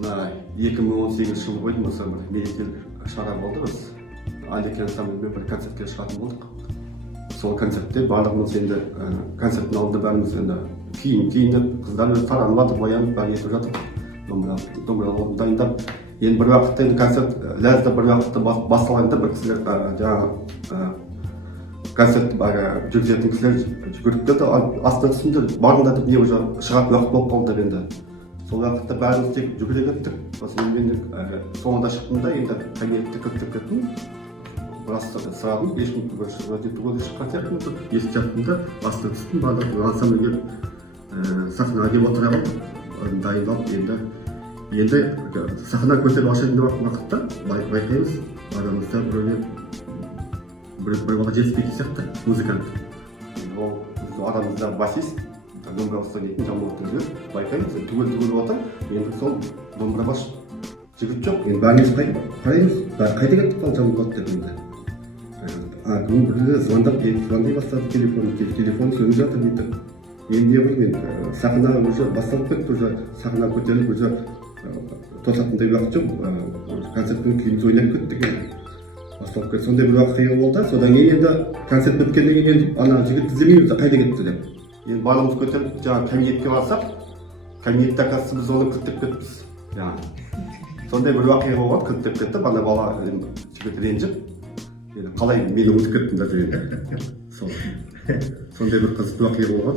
мына 2018 жылы ғой осы бір мерекелік шара болды. Біз Алеке ансамблімен бір концертке шығатын болдық. Сол концертте барлығымыз енді концерттің алдында бәріміз енді киініп, қыздармен таранып, боянып бәрі етіп жатыр. Домбыра дайындап, енді бір уақытта енді концерт ләзді бір уақытта басталғанда бір кісілер жаңағы концерт жүргізетін кісілер жүгіріп келді. Астына түсінді, барыңдар деп не уже шығатын уақыт болып қалды деп енді. Сол уақытта бәріміз тек жүгіре кеттік. Мен соңында шықтым да енді кабинетте кіріп кеттім. Біраз сұрадым, ешкім түгелі шыққан сияқты есік жаттым да астына түстім. Барлық ансамбль сахнаға келіп отыра қалды, дайындалып енді сахна көтеріп аша деген уақытта байқаймыз арамызда бір бала жетіспейтін сияқты музыкант. Ол арамызда басист, домбыра ұстайтын Жамбыловтың жігіт, байқаймыз түгел отыр. Енді сол домбыра бас жігіт жоқ. Енді бәріміз қараймыз, қайда кетіп қалды Жамбылов деп енді. Бірлі звондай бастады, телефон сөніп жатыр дейді. Мен не білмеймін, сахна уже басталып кетті, уже сахна көтеріліп, уже тоқтатындай уақыт жоқ. Концертпен күйіміз ойнап кеттік енді. Басталып кетті, сондай бір уақиға болды. Содан кейін енді концерт біткеннен кейін ана жігітті іздемейміз, қайда кетті деп. Енді барлығымыз көтеріп жаңағы кабинетке барсақ, кабинетте ақасы біз оны күттіп кеттік. Сондай бір уақиға болды, күттіп кетті, ана бала жігіт ренжіп. Қалай мені ұмытып кеттіңдер дегенде. Сондай бір қызықты уақиға болған.